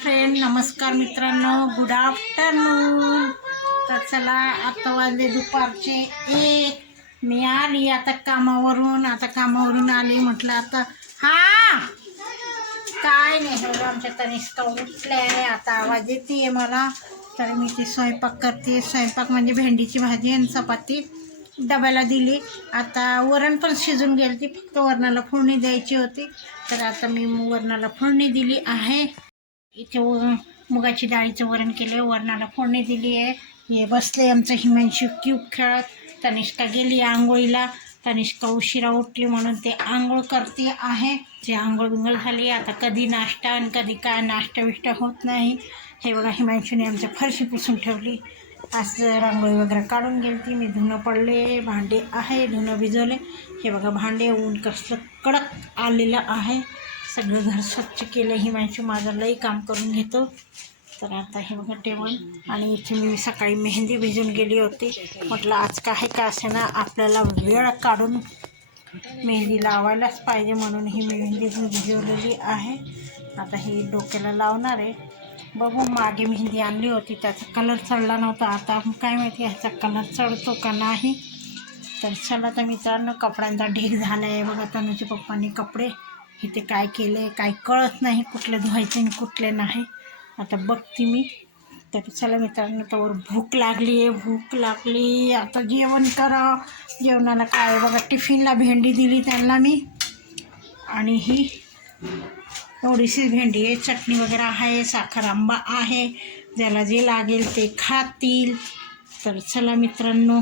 Friend नमस्कार मित्रांनो. Good afternoon तर चला आता वाजले दुपारचे एक. मी आली आता कामावरून. आता कामावरून आली. म्हटलं आता हा! काय नाही एवढं आमच्या तनिष्का उठल्या. आता आवाज येते मला. तर मी ती स्वयंपाक करते. स्वयंपाक म्हणजे भेंडीची भाजी आणि चपाती डब्याला दिली. आता वरण पण शिजून गेली ती फक्त वरणाला फोडणी द्यायची होती. तर आता मी वरणाला फोडणी दिली आहे. इथे मुगाची डाळीचं वरण केलं वरणाला फोडणी दिली आहे. हे बसले आमचं हिमांशू क्यूब खेळत. तनिष्का गेली आंघोळीला. तनिष्का उशिरा उठली म्हणून ते आंघोळ करते आहे. जे आंघोळ बिंघोळ झाली आता कधी नाश्ता आणि कधी काय नाश्ता बिष्टा होत नाही. हे बघा हिमांशूने आमच्या फरशी पुसून ठेवली. आज रांगोळी वगैरे काढून गेली मी धुणं पडले भांडे आहे धुणं भिजवले. हे बघा भांडे ऊन कसलं कडक आलेलं आहे. सगळं घर स्वच्छ केलं हिमांशू माझं लई काम करून घेतो. तर आता हे बघा टेबल आणि इथे मी सकाळी मेहंदी भिजून गेली होती. म्हटलं आज काय का असे ना आपल्याला वेळ काढून मेहंदी लावायलाच पाहिजे म्हणून ही मेहंदी भिजवलेली आहे. आता ही डोक्याला लावणार आहे. बघू मागे मेहंदी आणली होती त्याचा कलर चढला नव्हता. आता काय माहिती ह्याचा कलर चढतो का नाही? तर चला तर मित्रांनो कपड्यांचा ढीग झाला आहे बघा तनुच्या पप्पांनी कपडे इथे काय केले काय कळत नाही कुठले धुवायचे आणि कुठले नाही. आता बघते मी. तर चला मित्रांनो त्यावर भूक लागली आहे भूक लागली. आता जेवण करा. जेवणाला काय बघा टिफिनला भेंडी दिली त्यांना मी. आणि ही थोडीशी भेंडी आहे. चटणी वगैरे आहे साखर आंबा आहे. ज्याला जे लागेल ते खातील. तर चला मित्रांनो.